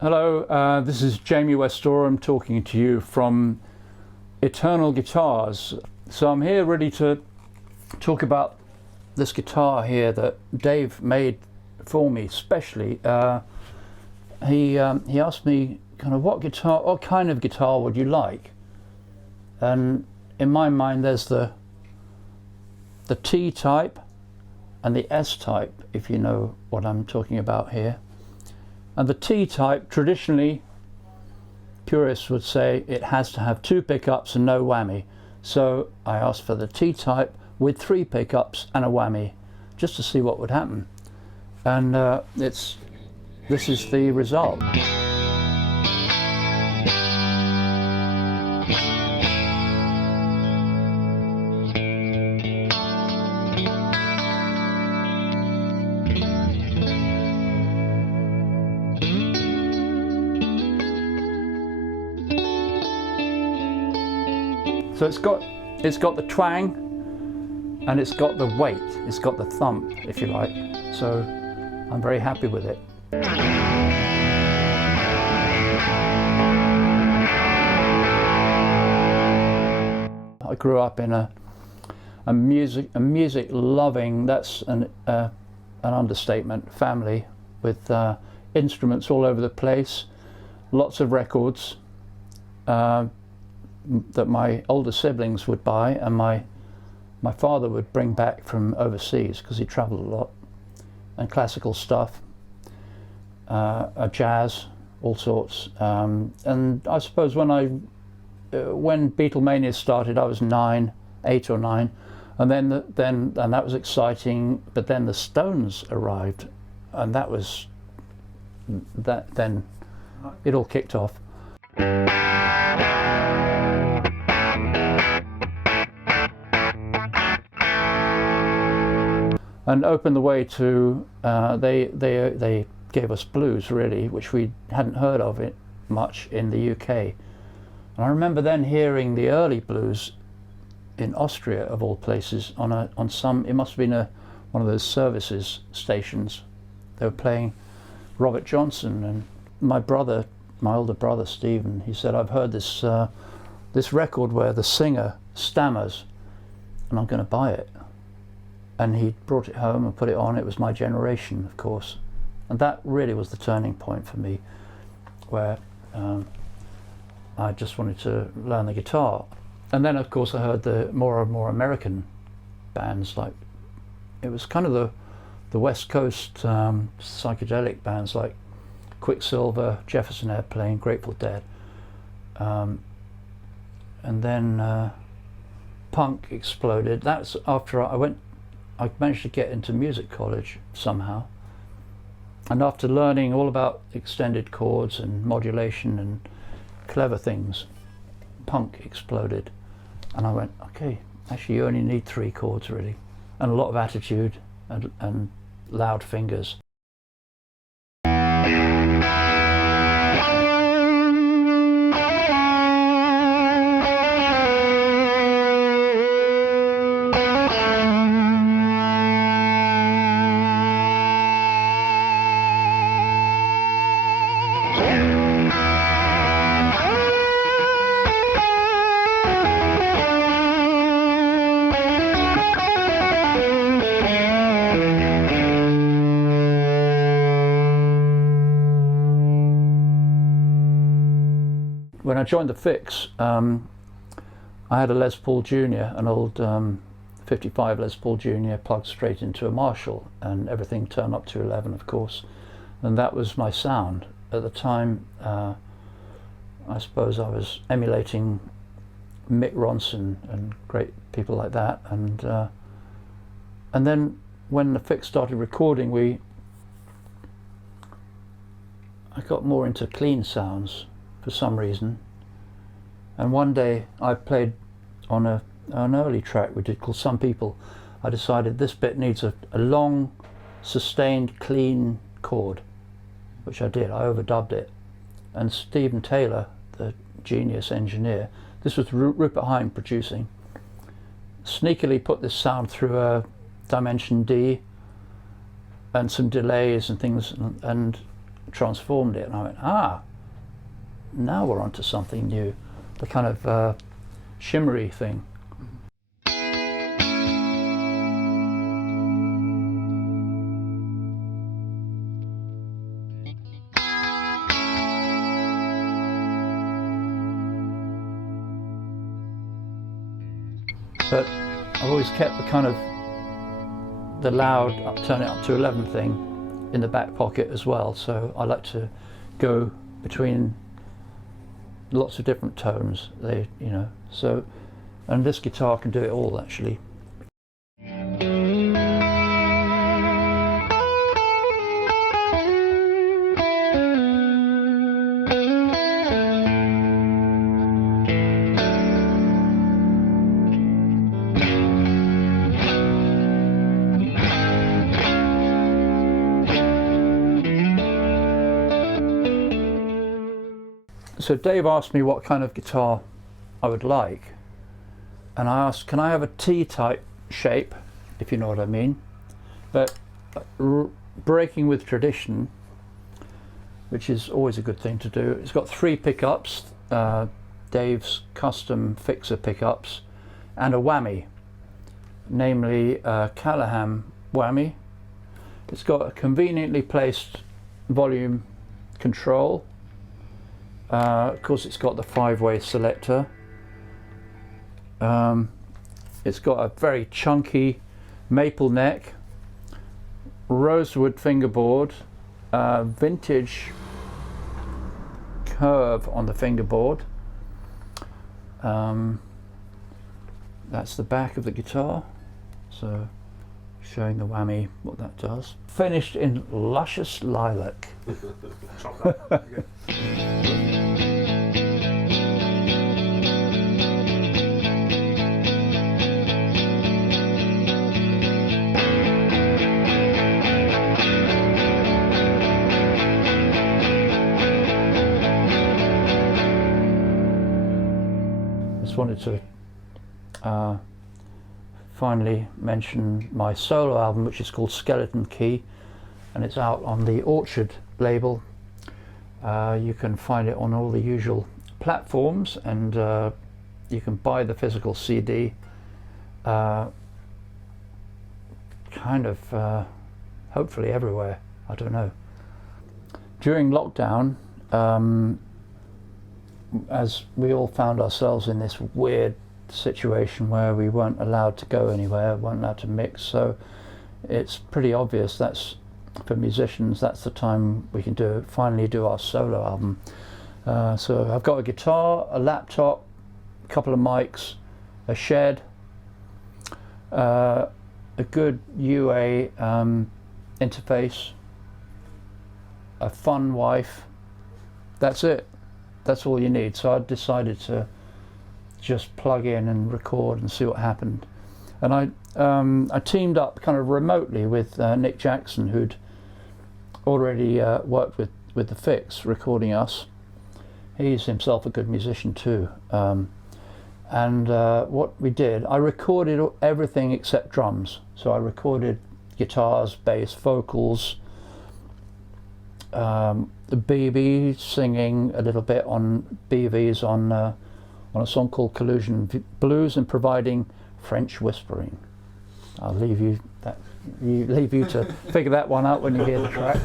Hello, this is Jamie West-Oram talking to you from Eternal Guitars. So I'm here really to talk about this guitar here that Dave made for me specially. He asked me kind of what kind of guitar would you like? And in my mind there's the T type and the S type, if you know what I'm talking about here. And the T type, traditionally, purists would say it has to have 2 pickups and no whammy. So I asked for the T type with 3 pickups and a whammy, just to see what would happen. And this is the result. So it's got the twang and it's got the weight, it's got the thump, if you like. So I'm very happy with it. I grew up in a music loving, that's an understatement, family with instruments all over the place, lots of records. That my older siblings would buy, and my father would bring back from overseas because he travelled a lot, and classical stuff, jazz, all sorts. And I suppose when Beatlemania started, I was 8 or 9, and then that was exciting. But then the Stones arrived, and then it all kicked off. And opened the way to, they gave us blues really, which we hadn't heard of it much in the UK. And I remember then hearing the early blues in Austria, of all places, on some, it must have been one of those services stations. They were playing Robert Johnson, and my older brother Stephen, he said, I've heard this record where the singer stammers and I'm going to buy it. And he brought it home and put it on. It was My Generation, of course. And that really was the turning point for me, where I just wanted to learn the guitar. And then, of course, I heard the more and more American bands, like, it was kind of the West Coast psychedelic bands like Quicksilver, Jefferson Airplane, Grateful Dead. And then punk exploded. That's after I managed to get into music college somehow, and after learning all about extended chords and modulation and clever things, punk exploded, and I went, okay, actually you only need 3 chords really, and a lot of attitude and loud fingers. When I joined the Fixx, I had a Les Paul Junior, an old 55 Les Paul Junior, plugged straight into a Marshall, and everything turned up to 11, of course, and that was my sound. At the time, I suppose I was emulating Mick Ronson and great people like that, and then when the Fixx started recording, I got more into clean sounds for some reason, and one day I played on an early track we did called Some People. I decided this bit needs a long sustained clean chord, which I did. I overdubbed it, and Stephen Taylor, the genius engineer, this was Rupert Hine producing, sneakily put this sound through a dimension D and some delays and things, and transformed it, and I went, ah, now we're onto something new, the kind of shimmery thing. But I've always kept the kind of the loud turn it up to 11 thing in the back pocket as well, so I like to go between lots of different tones, so, and this guitar can do it all actually. So Dave asked me what kind of guitar I would like, and I asked, can I have a T-type shape, if you know what I mean, but breaking with tradition, which is always a good thing to do. It's got 3 pickups, Dave's custom Fixx pickups, and a whammy, namely a Callahan whammy. It's got a conveniently placed volume control. Of course, it's got the 5-way selector. It's got a very chunky maple neck, rosewood fingerboard, vintage curve on the fingerboard. That's the back of the guitar, so showing the whammy what that does. Finished in luscious lilac. Just wanted to finally mention my solo album, which is called Skeleton Key, and it's out on the Orchard label. You can find it on all the usual platforms, and you can buy the physical CD hopefully everywhere, I don't know. During lockdown, as we all found ourselves in this weird situation where we weren't allowed to go anywhere, weren't allowed to mix, so it's pretty obvious that's, for musicians, that's the time we can finally do our solo album. So I've got a guitar, a laptop, a couple of mics, a shed, a good UA interface, a fun wife. That's it. That's all you need. So I decided to just plug in and record and see what happened. And I teamed up kind of remotely with Nick Jackson, who'd already worked with the Fixx, recording us. He's himself a good musician too. And what we did, I recorded everything except drums. So I recorded guitars, bass, vocals, the BB singing a little bit on BVs on a song called Collusion Blues, and providing French whispering. I'll leave you to figure that one out when you hear the track.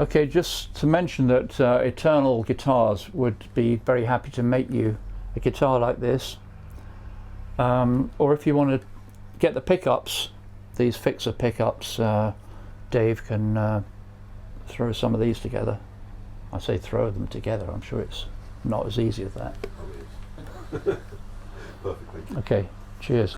Okay, just to mention that Eternal Guitars would be very happy to make you a guitar like this, or if you want to get the pickups, these Fixx pickups, Dave can throw some of these together. I say throw them together, I'm sure it's not as easy as that. Perfect, thank you. Okay, cheers.